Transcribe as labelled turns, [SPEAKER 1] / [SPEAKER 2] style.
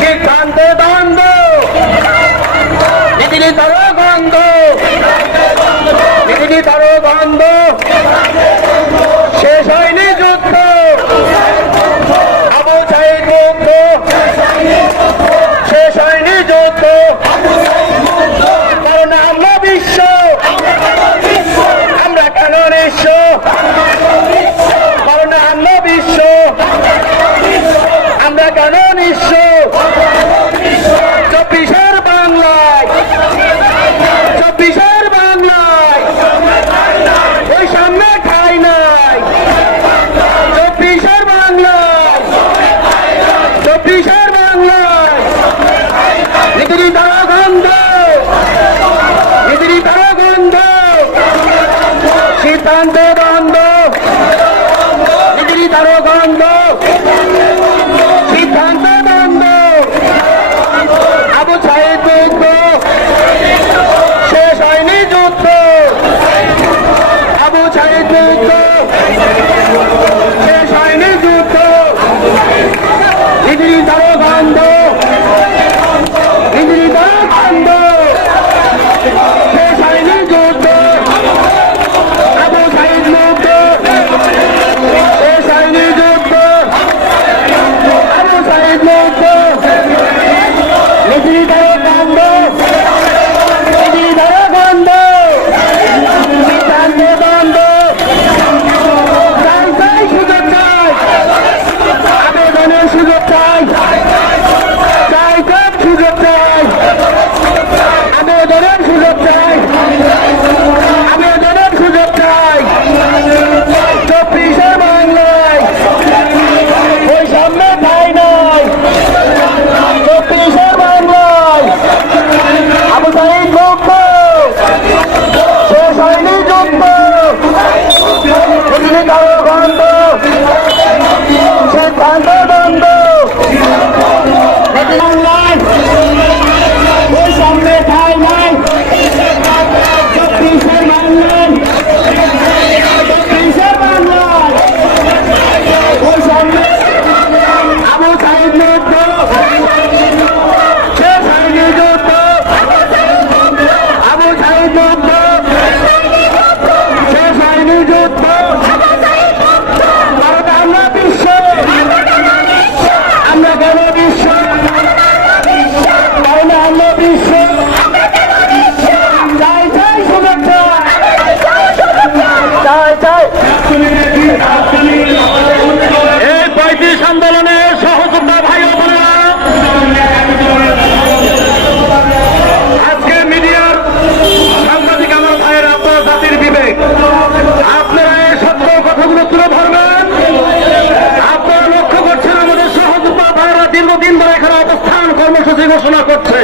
[SPEAKER 1] সিদ্ধান্ত দ্বন্দ্ব। নীতি তারো গন্ধ নীতি তারো গন্ধ কিসের বাংলায়। ওই সামনে ঠাই নাই। চব্বিশের বাংলায়। চব্বিশের বাংলায়। নিদিরি তারা গন্ধ নিদিরি তারা গন্ধ সিদ্ধান্ত দারোগান দল আমি ধরে no ঘোষণা করছে।